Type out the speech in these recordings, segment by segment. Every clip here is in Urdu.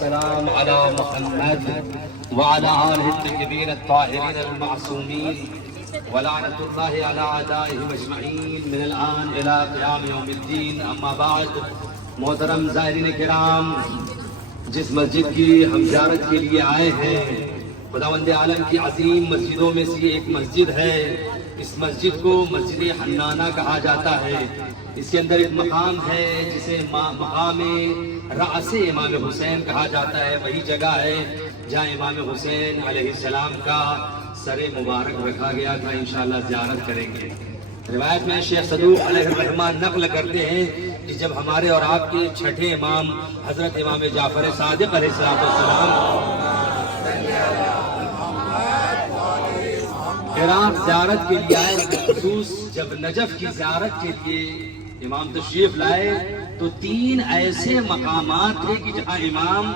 والسلام على محمد وعلى آله الطيبين الطاهرين المعصومين ولعنة الله على أعدائهم أجمعين من الآن إلى قيام يوم الدين. أما بعد. محترم زائرین کرام، جس مسجد کی ہم زیارت کے لیے آئے ہیں، خداوند عالم کی عظیم مسجدوں میں سے ایک مسجد ہے. اس مسجد کو مسجد حنانہ کہا جاتا ہے. اس کے اندر ایک مقام ہے جسے مقام رأس امام حسین کہا جاتا ہے. وہی جگہ ہے جہاں امام حسین علیہ السلام کا سر مبارک رکھا گیا تھا. انشاءاللہ زیارت کریں گے. روایت میں شیخ صدوق علیہ الرحمہ نقل کرتے ہیں کہ جب ہمارے اور آپ کے چھٹے امام حضرت امام جعفر صادق علیہ السلام عراق زیارت کے لیے آئے، خصوص جب نجف کی زیارت کے لیے امام تشریف لائے تو 3 ایسے مقامات تھے کہ جہاں امام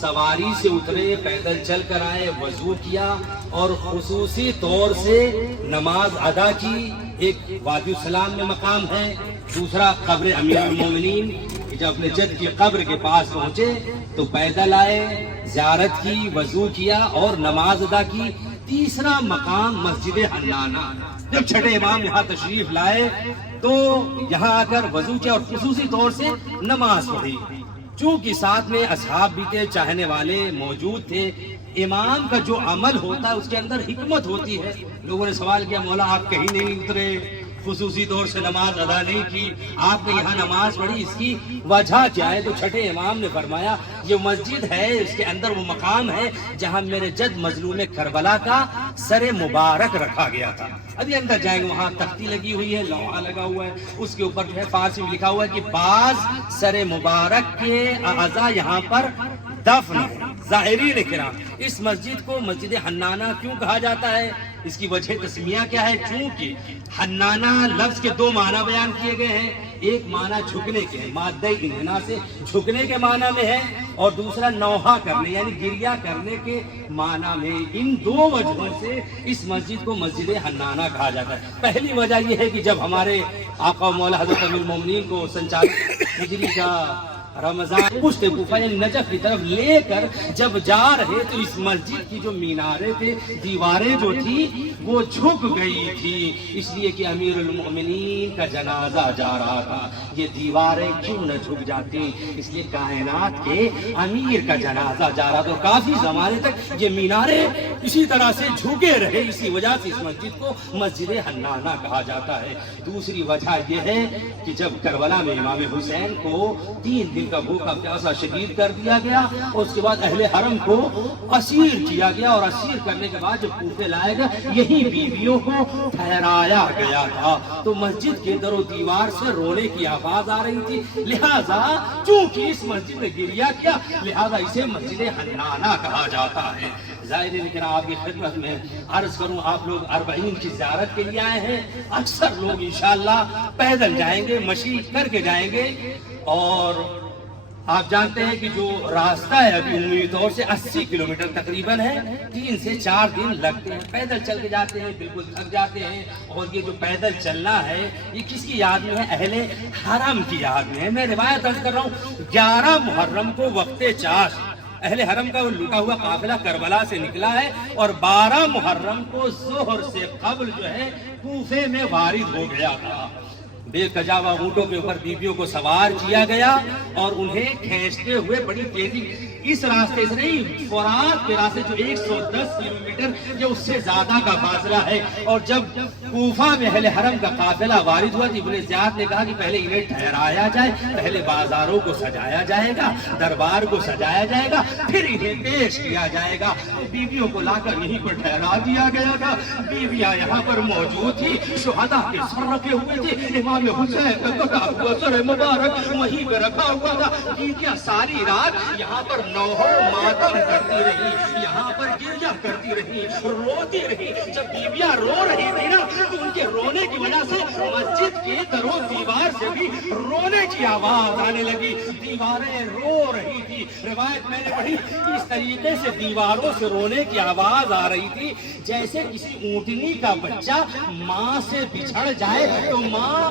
سواری سے اترے، پیدل چل کر آئے، وضو کیا اور خصوصی طور سے نماز ادا کی. ایک وادی السلام میں مقام ہے، دوسرا قبر امیر المومنین کہ جب اپنے جد کی قبر کے پاس پہنچے تو پیدل آئے، زیارت کی، وضو کیا اور نماز ادا کی. تیسرا مقام مسجد حنانہ. جب چھٹے امام یہاں تشریف لائے تو یہاں آ کر وضو کیا اور خصوصی طور سے نماز پڑھی. چونکہ ساتھ میں اصحاب بھی تھے، چاہنے والے موجود تھے. امام کا جو عمل ہوتا ہے اس کے اندر حکمت ہوتی ہے. لوگوں نے سوال کیا، مولا آپ کہیں نہیں اترے، خصوصی طور سے نماز ادا نہیں کی، آپ نے یہاں نماز پڑھی، اس کی وجہ کیا ہے؟ تو چھٹے امام نے فرمایا یہ مسجد ہے، اس کے اندر وہ مقام ہے جہاں میرے جد مظلوم کربلا کا سر مبارک رکھا گیا تھا. ابھی اندر جائیں گے، وہاں تختی لگی ہوئی ہے، لوحہ لگا ہوا ہے، اس کے اوپر جو ہے فارسی میں لکھا ہوا ہے کہ بعض سر مبارک کے اعضاء یہاں پر دفن ہے. زائرین کرام، اس مسجد کو مسجد حنانہ کیوں کہا جاتا ہے؟ اس کی وجہ تسمیہ کیا ہے؟ چونکہ حنانہ لفظ کے 2 معنی بیان کیے گئے ہیں. ایک معنی جھکنے کے ہے، مادہ انحناء سے جھکنے کے معنی میں ہے، اور دوسرا نوحہ کرنے یعنی گریہ کرنے کے معنی میں. ان 2 وجہوں سے اس مسجد کو مسجد حنانہ کہا جاتا ہے. پہلی وجہ یہ ہے کہ جب ہمارے آقا و مولا حضرت امیر المومنین کو 47 ہجری کا رمضان پشت کوفہ یعنی نجف کی طرف لے کر جب جا رہے تو اس مسجد کی جو میناریں تھے، دیواریں جو تھی وہ جھک گئی تھی، اس لیے کہ امیر المؤمنین کا جنازہ جا رہا تھا. یہ دیواریں کیوں نہ جھک جاتی؟ اس لیے کائنات کے امیر کا جنازہ جا رہا تھا. کافی زمانے تک یہ میناریں اسی طرح سے جھکے رہے، اسی وجہ سے اس مسجد کو مسجد حنانہ کہا جاتا ہے. دوسری وجہ یہ ہے کہ جب کربلا میں امام حسین کو 3 دن کا بھوکا پیاسا شدید کر دیا گیا اور اس کے بعد اہل حرم کو اسیر کیا گیا، اور اسیر کرنے کے بعد جب کوفے لائے گا یہی بیویوں کو ٹھہرایا گیا تھا. تو مسجد کے در و دیوار سے رونے کی آواز آ رہی تھی، لہذا چونکہ اس مسجد نے گریہ کیا لہذا اسے مسجد حنانہ کہا جاتا ہے. زائرین کرام، آپ کی خدمت میں عرض کروں، آپ لوگ 40 کی زیارت کے لیے آئے ہیں. اکثر لوگ انشاءاللہ پیدل جائیں گے، مشی کر کے جائیں گے، اور آپ جانتے ہیں کہ جو راستہ ہے ابھی عمومی طور سے 80 کلومیٹر تقریباً ہے. 3 سے 4 دن لگتے ہیں. پیدل چل کے جاتے ہیں، بالکل تھک جاتے ہیں. اور یہ جو پیدل چلنا ہے یہ کس کی یاد میں ہے؟ اہل حرم کی یاد میں ہے. میں روایت عرض کر رہا ہوں، 11 محرم کو وقت چاشت اہل حرم کا لٹا ہوا قافلہ کربلا سے نکلا ہے، اور 12 محرم کو ظہر سے قبل جو ہے کوفے میں وارد ہو گیا تھا. بے کجاوا اونٹوں کے اوپر بیویوں کو سوار کیا گیا اور انہیں کھینچتے ہوئے بڑی تیزی اس راستے سے نہیں، فرات کے راستے جو 110 کلومیٹر یا اس سے زیادہ کا فاصلہ ہے. اور جب کوفہ میں اہل حرم کا قافلہ وارد ہوا تو ابن زیاد نے کہا کہ پہلے انہیں ٹھہرایا جائے، پہلے بازاروں کو سجایا جائے گا، دربار کو سجایا جائے گا، پھر انہیں پیش کیا جائے گا. تو بیویوں کو لا کر یہیں پر ٹھہرا دیا گیا تھا. بیویاں یہاں پر موجود تھی، شہداء کے سر رکھے ہوئے تھے، امام حسین کا کٹا ہوا سر مبارک وہیں پہ رکھا ہوا تھا. بیویاں ساری رات یہاں پر نوحہ ماتم کرتی رہی، یہاں پر گریہ کرتی رہی، روتی رہی. جب بیویاں رو رہی تھی نا تو ان کے رونے کی وجہ سے مسجد کے در و دیوار سے بھی رونے کی آواز آنے لگی. دیواریں رو رہی تھی. روایت میں نے پڑھی اس طریقے سے دیواروں سے رونے کی آواز آ رہی تھی جیسے کسی اونٹنی کا بچہ ماں سے بچھڑ جائے تو ماں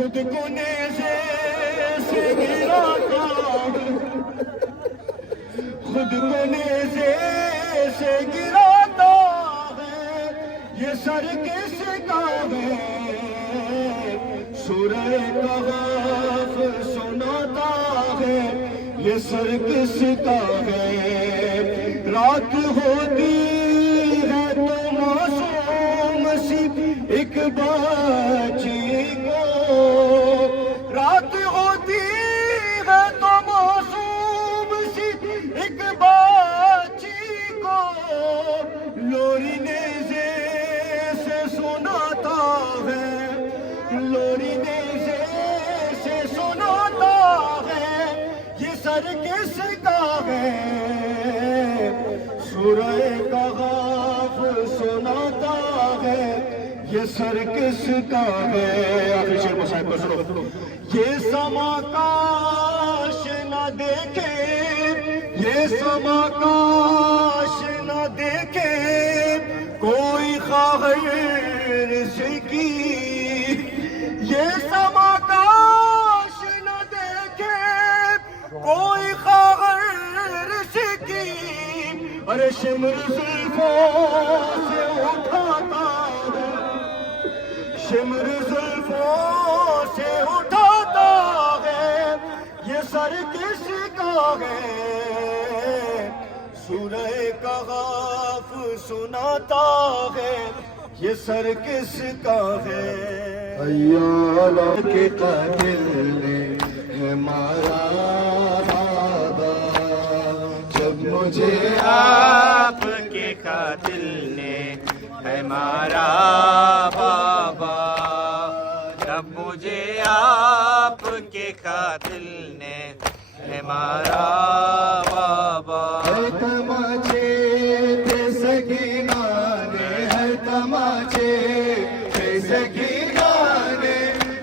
خود کو نیزے سے گراتا ہے، خود کو نیزے سے گراتا ہے، یہ سر کس کا ہے؟ سورہ کہف سناتا ہے، یہ سر کس کا ہے؟ رات ہوتی ہے تو معصوم سی ایک بچی کو، رات ہوتی ہے تو معصوم سی ایک بچی کو، لوری نیزے سے سناتا ہے، لوری نیزے سے سناتا ہے، یہ سر کس کا ہے؟ سورہ کہف سناتا ہے، یہ سر کس کا ہے؟ آخری شعر مصاحب کو سنو۔ یہ سما کاش نہ دیکھے، یہ سما کاش نہ دیکھے کوئی خواہر کی، یہ سما کاش نہ دیکھے کوئی خواہر کی، ارے شمر زلفوں سے اٹھاتا ہے، شمر زلفوں سے اٹھاتا ہے، یہ سر کس کا ہے؟ سورہ کہف سناتا ہے، یہ سر کس کا ہے؟ ایالہ کے قاتل نے ہے مارا بابا، جب مجھے آپ کے قاتل نے ہے مارا بابا، جب مجھے آپ کے قاتل نے ہے مارا بابا، ہے تماچے تھے سکینہ نے، ہے تماچے تھے سکینہ نے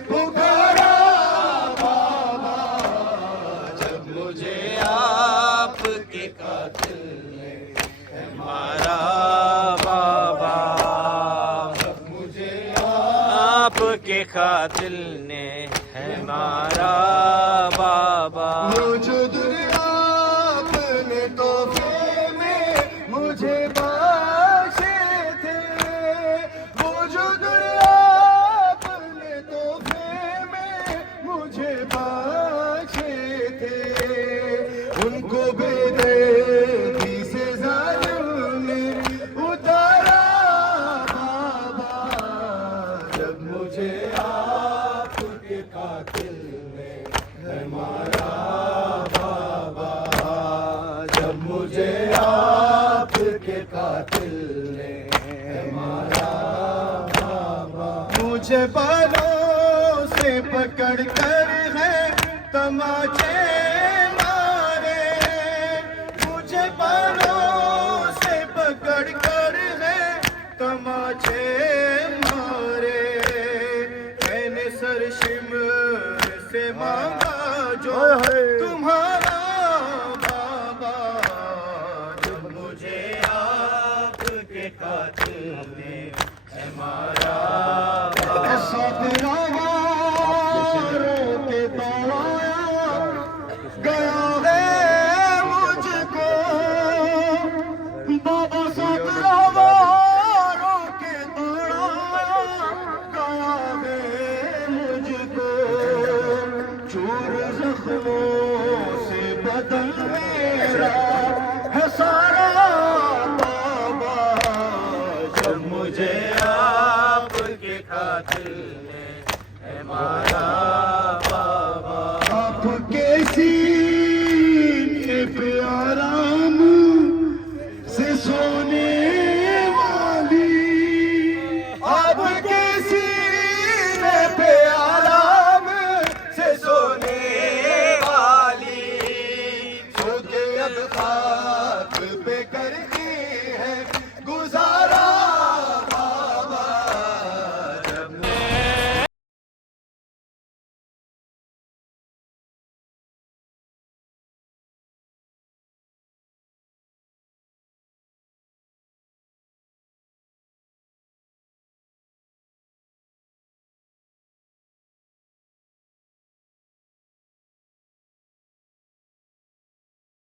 پکارا بابا، جب مجھے آپ کے قاتل نے ہے مارا بابا، مجھے آپ کے قاتل نے ہے مارا بابا، مجھے دنیا اپنے تحفے میں مجھے بخشے تھے، وہ جو دنیا اپنے تحفے میں مجھے بخشے تھے، ان کو بے دردی سے ظالم نے اتارا بابا، جب مجھے آپ کے قاتل نے ہے مارا بابا، جب مجھے آپ کے قاتل نے ہے مارا بابا، مجھے بالوں سے پکڑ کر ہے تماچے مارے، مجھے بالوں سے پکڑ کر ہے تماچے مارے، میں نے سر شمر سے مانگا جو تمہارا بابا، جب مجھے آپ کے قاتل نے ہے مارا بابا، ساتھ رو کے دوڑایا گیا ہے مجھ کو، بابا ساتھ رو کے دوڑایا گیا ہے مجھ کو، چور زخموں سے بدن میرا ہے سارا بابا، جب مجھے آپ کے قاتل نے ہے مارا بابا، آپ کیسی